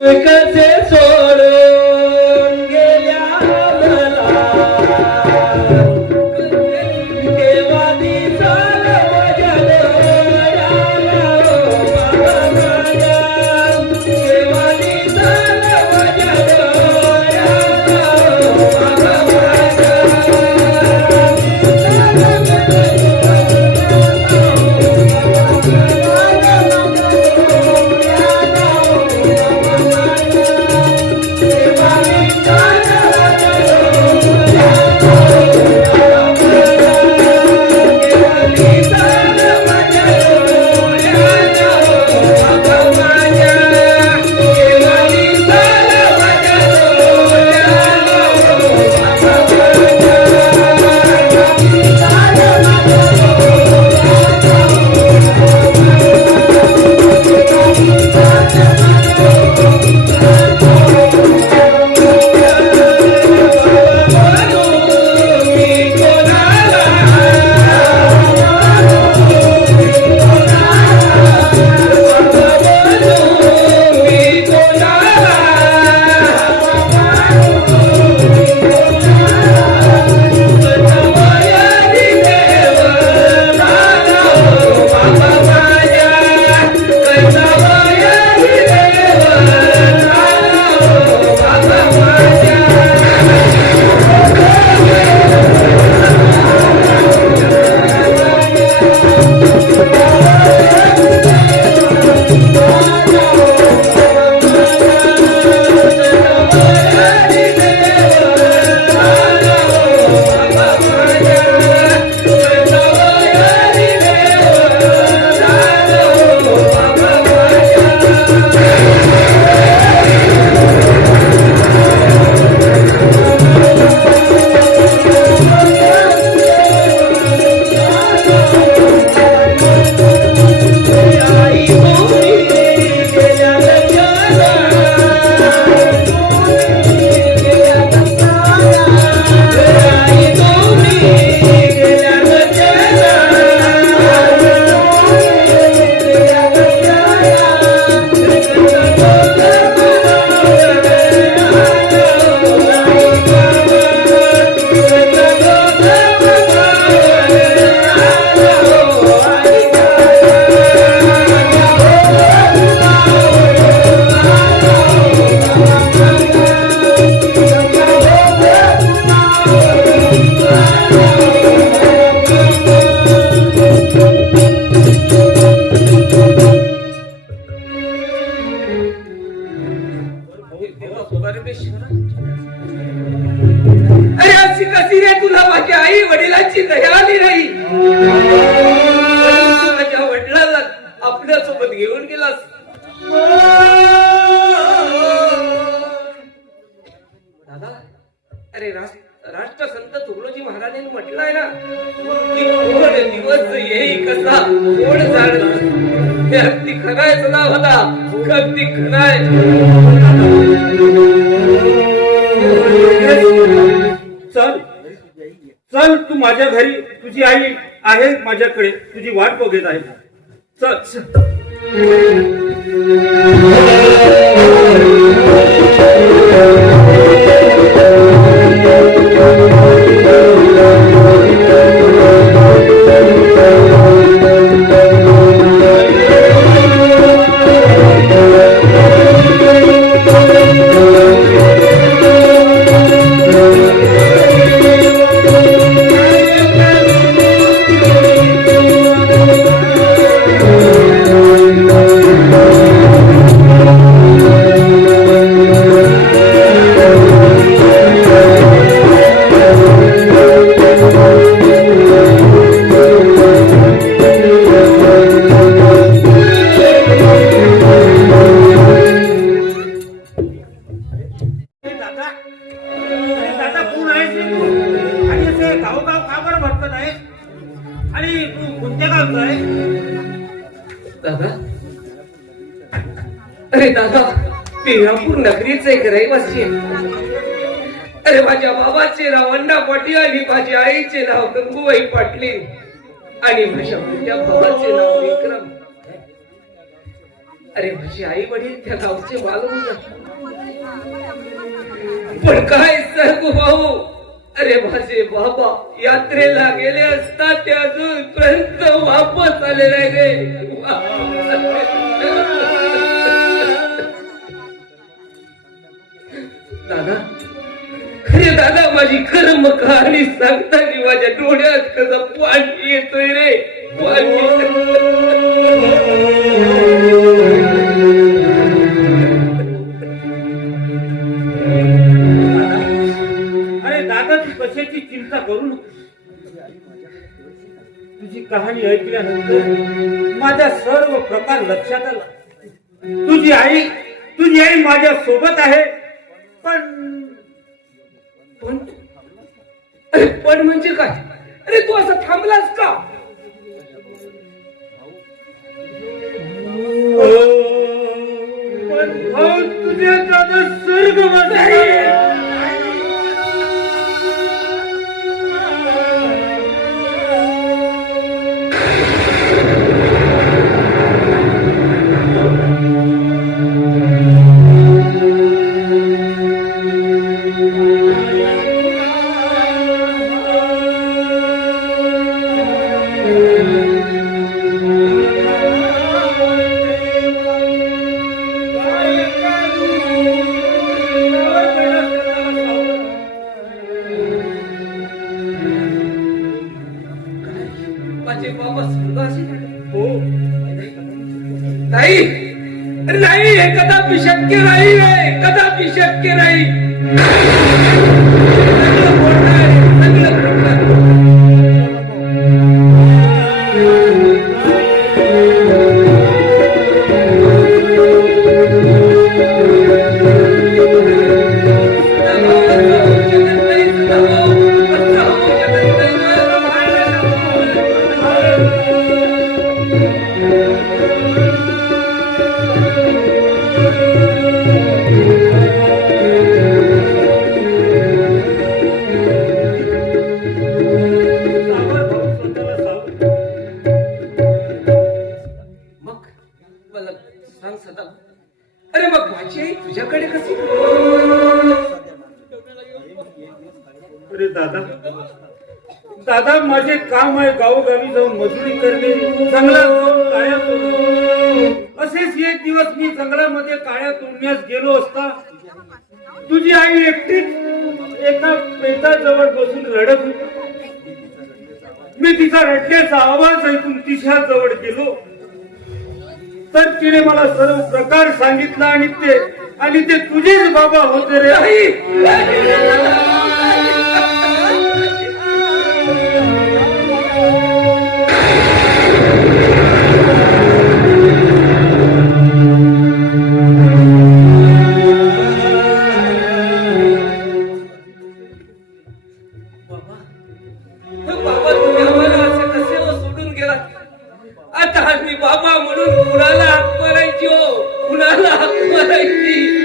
कसे सोडून गेल्या मला केव्हा दिसल माझ्या डोळ्याला बाबा माझ्या केव्हा दिसल माझ्या डोळ्याला बाबा माझ्या अरे अशी कशी रे तुला माझ्या आई वडिलांची दया आली नाही माझ्या वडिलांना आपल्यासोबत घेऊन गेलास दादा अरे राष्ट्रसंत तुकडोजी महाराजांनी म्हटलंय ना की कोण दिवस येई कसा कोण जाणणार ते अगदी खरायच ना होता अगदी खराय चल चल तू माझ्या घरी तुझी आई आहे माझ्याकडे तुझी वाट बघत आहे चल दादा अरे दादा पिंगळापूर नगरीचे एक रहिवासी अरे माझ्या बाबाचे नाव अण्णा पाटील आणि माझ्या आईचे नाव गंगूबाई पाटील आणि माझ्या मोठ्या भावाचे नाव विक्रम अरे माझे आई वडील त्या गावचे मालूम पण काय सांगू भाऊ, अरे माझे बाबा यात्रेला गेले असता ते अजूनपर्यंत वापस आले नाही रे. दादा, अरे दादा, माझी कर्म कहाणी सांगताना माझ्या डोळ्यात कसं पाणी येतोय रे, अरे दादा, तू कशाची चिंता करू नको. तुझी कहाणी ऐकल्यानंतर माझ्या सर्व प्रकार लक्षात आला. तुझी आई माझ्या सोबत आहे. पण म्हणजे काय? अरे तू असं थांबलास का? पण तुझ्या दादा स्वर्ग माझे बाबा स्वर्गाशी हो. नाही, नाही, हे कदापि शक्य नाही रे, कदापि शक्य नाही. सगळं खोटं आहे, सगळं खोटं. अरे मग माझी आई तुझ्याकडे कशी? अरे दादा, माझे काम आहे गावोगावी जाऊन मजुरी करणे, जंगलात जाऊन काळ्या तोडणे. असेच एक दिवस मी जंगलामध्ये काळ्या तोडण्यास गेलो असता तुझी आई एकटीच एका पेटाजवळ बसून रडत होती. मी तिचा रडण्याचा आवाज ऐकून तिच्या जवळ गेलो तर तिने मला सर्व प्रकार सांगितला आणि ते तुझेच बाबा होते रे. बाबा, तुम्ही आम्हाला असं कसे सोडून गेला? आता मी बाबा म्हणून कुणाला हाक मारायची हो, कुणाला हाक मारायची?